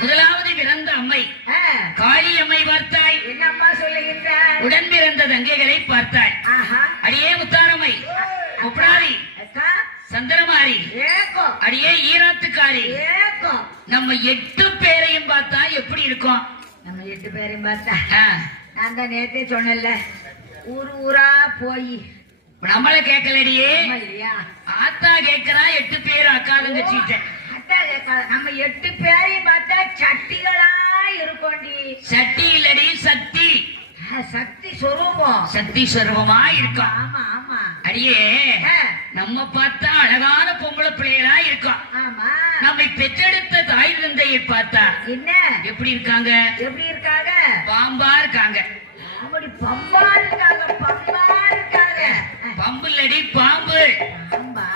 முதலாவது பிறந்த அம்மை காளியம்மை பார்த்தாய். என்னம்மா சொல்லுகின்றார்? உடன் பிறந்த தங்கைகளை பார்த்தாய். அடியே முத்தாரம்மை, முப்படாரி, சந்திரமாரி, அடியே ஈராத்துக்காரி, நம்ம 8 பேரையும் பார்த்தா எப்படி இருக்கும்? நம்ம 8 பேரையும் பார்த்தா நான் தான் நேத்தே சொன்னல, ஊரு ஊரா போய் நம்மள கேட்கலடியே, ஆத்தா கேட்கிறா 8 பேர் அக்கா தங்கச்சிட்ட. நம்ம 8 பேரையும் பார்த்தா சட்டிகளா இருக்கோண்டி. சட்டி இல்லடி, சக்தி. சக்தி சொரூபம், சக்தி சொரூபமா இருக்கும். ஆமா ஆமா அடியே, நம்ம பார்த்தா அழகான பொம்பளை பிள்ளைகளா இருக்கும். ஆமா, நம்மை பெற்றெடுத்த தாய் தந்தையை பார்த்தா என்ன எப்படி இருக்காங்க? எப்படி இருக்காங்க? பாம்பா இருக்காங்க. அப்படி பம்பா இருக்காங்க, பம்பா இருக்காங்க. பம்பு இல்லடி, பாம்பு. பாம்பா?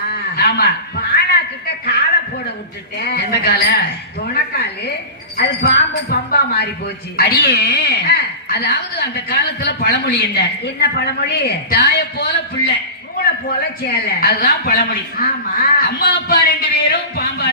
ஆமா. பானா கிட்ட காலை போட விட்டுட்டேன். எந்த கால? தொணக்காலு. அது பாம்பு பம்பா மாறி போச்சு. அடியே, அதாவது அந்த காலத்துல பழமொழி என்ன? என்ன பழமொழி? தாய போல பிள்ளை, மூளை போல சேலை, அதுதான் பழமொழி. ஆமா, அம்மா அப்பா 2 பேரும் பாம்பா